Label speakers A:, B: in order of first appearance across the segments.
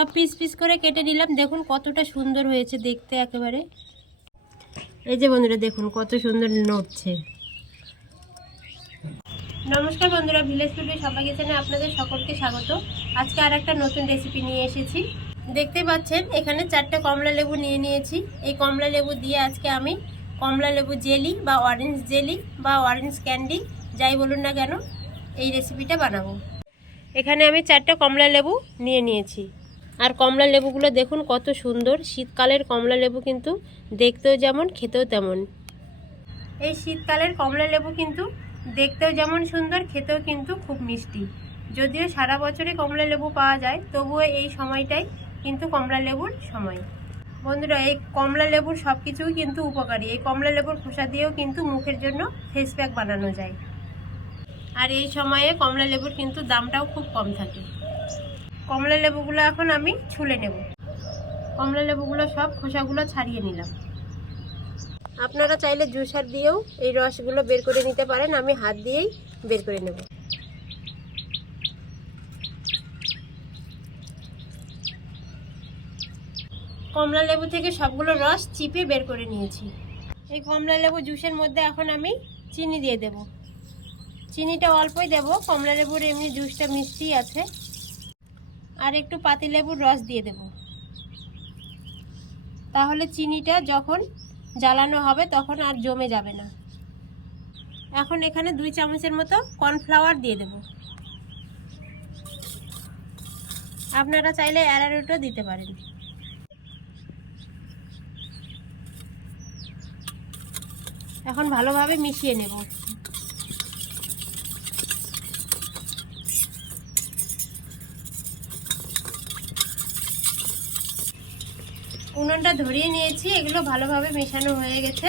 A: সব piece piece করে কেটে নিলাম। দেখুন কতটা সুন্দর হয়েছে দেখতে একেবারে। এই যে বন্ধুরা, দেখুন কত সুন্দর নড়ছে। নমস্কার বন্ধুরা, ভিলেজ ফুডে সবাই কিচেনে আপনাদের সকলকে স্বাগত। আজকে আর একটা নতুন রেসিপি নিয়ে এসেছি। দেখতে পাচ্ছেন, এখানে চারটে কমলা লেবু নিয়ে নিয়েছি। এই কমলা লেবু দিয়ে আজকে আমি কমলা লেবু জেলি বা অরেঞ্জ জেলি বা অরেঞ্জ ক্যান্ডি যাই বলুন না কেন, এই রেসিপিটা বানাবো। এখানে আমি চারটে কমলা লেবু নিয়ে নিয়েছি। আর কমলা লেবুগুলো দেখুন কত সুন্দর। শীতকালের কমলা লেবু কিন্তু দেখতেও যেমন, খেতেও তেমন। এই শীতকালের কমলা লেবু কিন্তু দেখতেও যেমন সুন্দর, খেতেও কিন্তু খুব মিষ্টি। যদিও সারা বছরই কমলা লেবু পাওয়া যায়, তবুও এই সময়টাই কিন্তু কমলা লেবুর সময়। বন্ধুরা, এই কমলা লেবুর সব কিছুই কিন্তু উপকারী। এই কমলা লেবুর খোসা দিয়েও কিন্তু মুখের জন্য ফেস প্যাক বানানো যায়। আর এই সময়ে কমলা লেবুর কিন্তু দামটাও খুব কম থাকে। কমলা লেবুগুলো এখন আমি ছুলে নেব। কমলা লেবুগুলো সব খোসাগুলো ছাড়িয়ে নিলাম। আপনারা চাইলে জুসার দিয়েও এই রসগুলো বের করে নিতে পারেন, আমি হাত দিয়েই বের করে নেব। কমলা লেবু থেকে সবগুলো রস চিপে বের করে নিয়েছি। এই কমলা লেবু জুসের মধ্যে এখন আমি চিনি দিয়ে দেব। চিনিটা অল্পই দেব, কমলা লেবুর এমনি জুসটা মিষ্টি আছে। আর একটু পাতি লেবুর রস দিয়ে দেব। তাহলে চিনিটা যখন জ্বালানো হবে তখন আর জমে যাবে না। এখন এখানে দুই চামচের মতো কর্নফ্লাওয়ার দিয়ে দেব। আপনারা চাইলে অ্যারারুটও দিতে পারেন। এখন ভালোভাবে মিশিয়ে নেব। উনুনটা ধরিয়ে নিয়েছি, এগুলো ভালোভাবে মেশানো হয়ে গেছে।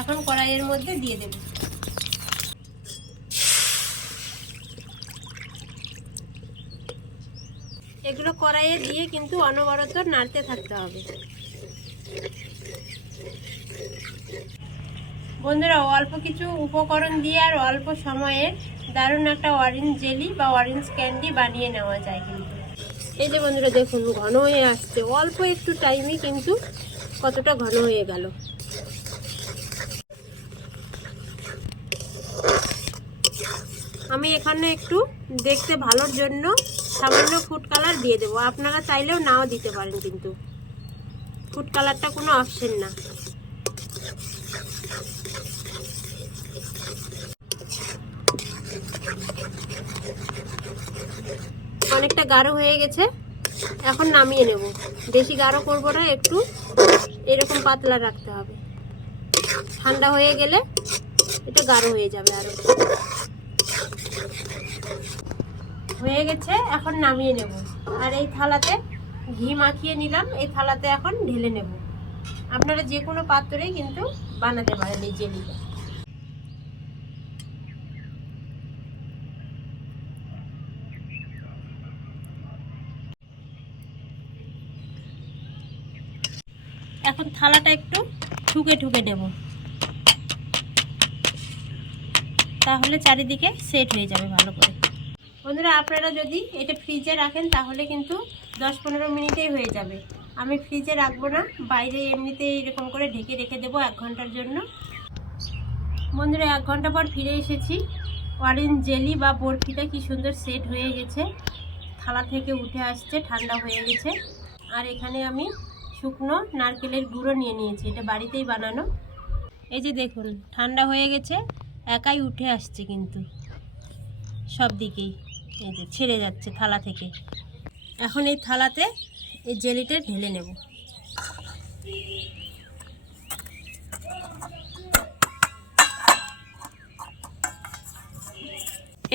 A: এখন কড়াইয়ের মধ্যে দিয়ে দেব। এগুলো কড়াইয়ে দিয়ে কিন্তু অনবরত নাড়তে থাকতে হবে। বন্ধুরা, অল্প কিছু উপকরণ দিয়ে আর অল্প সময়ে দারুণ একটা অরেঞ্জ জেলি বা অরেঞ্জ ক্যান্ডি বানিয়ে নেওয়া যায় কিন্তু। এই যে বন্ধুরা দেখুন, ঘন হয়ে আসছে। অল্প একটু টাইমে কিন্তু কতটা ঘন হয়ে গেল। আমি এখানে একটু দেখতে ভালোর জন্য সামান্য ফুড কালার দিয়ে দেবো। আপনারা চাইলেও নাও দিতে পারেন কিন্তু। ফুড কালারটা কোনো অপশন না। অনেকটা গাঢ় হয়ে গেছে। এখন নামিয়ে নেব। বেশি গাঢ় করব না, একটু এরকম পাতলা রাখতে হবে। ঠান্ডা হয়ে গেলে এটা গাঢ় হয়ে যাবে আরও। হয়ে গেছে, এখন নামিয়ে নেব। আর এই থালাতে ঘি মাখিয়ে নিলাম, এই থালাতে এখন ঢেলে নেব। আপনারা যে কোনো পাত্রেই কিন্তু বানাতে পারেন এই জেলিটা। এখন থালাটা একটু ঠুকে ঠুকে দেব তাহলে চারিদিকে সেট হয়ে যাবে ভালো করে। বন্ধুরা, আপনারা যদি এটা ফ্রিজে রাখেন, তাহলে কিন্তু দশ পনেরো মিনিটেই হয়ে যাবে। আমি ফ্রিজে রাখব না, বাইরে এমনিতে এরকম করে ঢেকে রেখে দেবো এক ঘণ্টার জন্য। বন্ধুরা, এক ঘণ্টা পর ফিরে এসেছি। অরেঞ্জ জেলি বা বরফিটা কি সুন্দর সেট হয়ে গেছে। থালা থেকে উঠে আসছে, ঠান্ডা হয়ে গেছে। আর এখানে আমি শুকনো নারকেলের গুঁড়ো নিয়ে নিয়েছি, এটা বাড়িতেই বানানো। এই যে দেখুন, ঠান্ডা হয়ে গেছে, একাই উঠে আসছে কিন্তু। সব দিকেই, এই যে ছেড়ে যাচ্ছে থালা থেকে। এখন এই থালাতে এই জেলিটা ঢেলে নেব।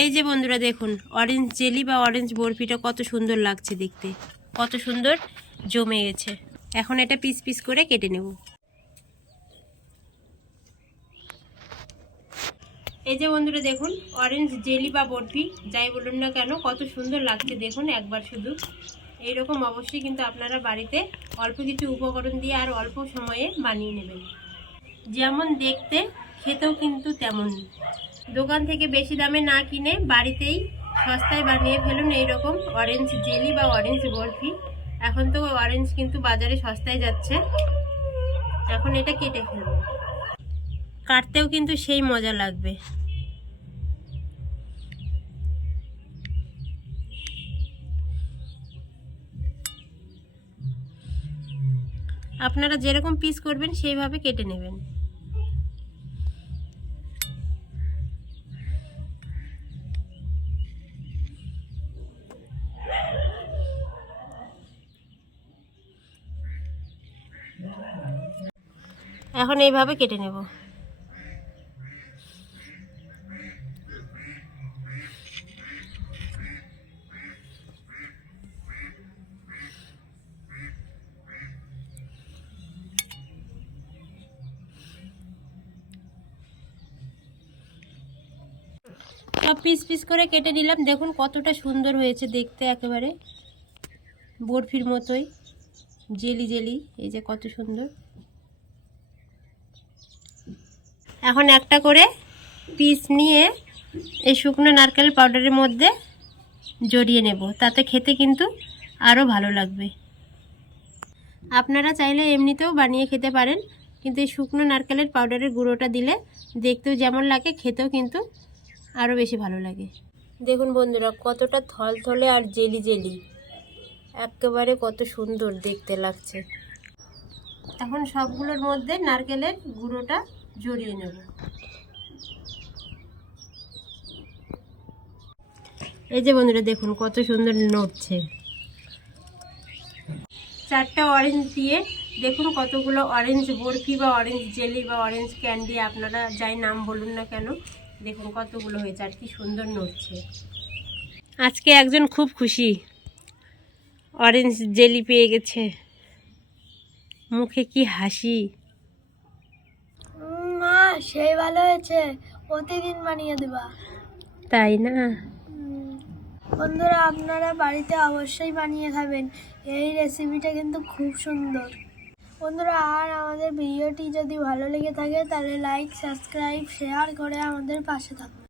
A: এই যে বন্ধুরা দেখুন অরেঞ্জ জেলি বা অরেঞ্জ বরফিটা কত সুন্দর লাগছে দেখতে। কত সুন্দর জমে গেছে। এখন এটা পিস পিস করে কেটে নেব। এই যে বন্ধুরা দেখুন অরেঞ্জ জেলি বা বরফি, যাই বলুন না কেন, কত সুন্দর লাগছে দেখুন একবার শুধু। এইরকম অবশ্যই কিন্তু আপনারা বাড়িতে অল্প কিছু উপকরণ দিয়ে আর অল্প সময়ে বানিয়ে নেবেন। যেমন দেখতে, খেতেও কিন্তু তেমন। দোকান থেকে বেশি দামে না কিনে বাড়িতেই সস্তায় বানিয়ে ফেলুন এইরকম অরেঞ্জ জেলি বা অরেঞ্জ বরফি। এখন তো অরেঞ্জ কিন্তু বাজারে সস্তায় যাচ্ছে। এখন এটা কেটে ফেলব। কাটতেও কিন্তু সেই মজা লাগবে। আপনারা যেরকম পিস করবেন, সেইভাবে কেটে নেবেন। এখন এইভাবে কেটে নেব। সব পিস পিস করে কেটে নিলাম। দেখুন কতটা সুন্দর হয়েছে দেখতে একেবারে। বরফির মতোই। জেলি জেলি, এই যে কত সুন্দর। এখন একটা করে পিস নিয়ে এই শুকনো নারকেল পাউডারের মধ্যে জড়িয়ে নেব। তাতে খেতে কিন্তু আরও ভালো লাগবে। আপনারা চাইলে এমনিতেও বানিয়ে খেতে পারেন, কিন্তু এই শুকনো নারকেলের পাউডারের গুঁড়োটা দিলে দেখতেও যেমন লাগে, খেতেও কিন্তু আরও বেশি ভালো লাগে। দেখুন বন্ধুরা, কতটা থলথলে আর জেলি জেলি। একেবারে কত সুন্দর দেখতে লাগছে। এখন সবগুলোর মধ্যে নারকেলের গুঁড়োটা জড়িয়ে নেব। এই যে বন্ধুরা, দেখুন কত সুন্দর নড়ছে। চারটা অরেঞ্জ দিয়ে, দেখুন কতগুলো অরেঞ্জ বরফি বা অরেঞ্জ জেলি বা অরেঞ্জ ক্যান্ডি আপনারা যাই নাম বলুন না কেন, দেখুন কতগুলো হয়েছে আর কি সুন্দর নড়ছে। আজকে একজন খুব খুশি। অরেঞ্জ জেলি পেয়ে গেছে। মুখে কি হাসি?
B: মা সেই ভালো হয়েছে। প্রতিদিন বানিয়ে দেবা।
A: তাই না?
B: বন্ধুরা আপনারা বাড়িতে অবশ্যই বানিয়ে খাবেন। এই রেসিপিটা কিন্তু খুব সুন্দর। বন্ধুরা আর আমাদের ভিডিওটি যদি ভালো লেগে থাকে তাহলে লাইক সাবস্ক্রাইব শেয়ার করে আমাদের পাশে থাকুন।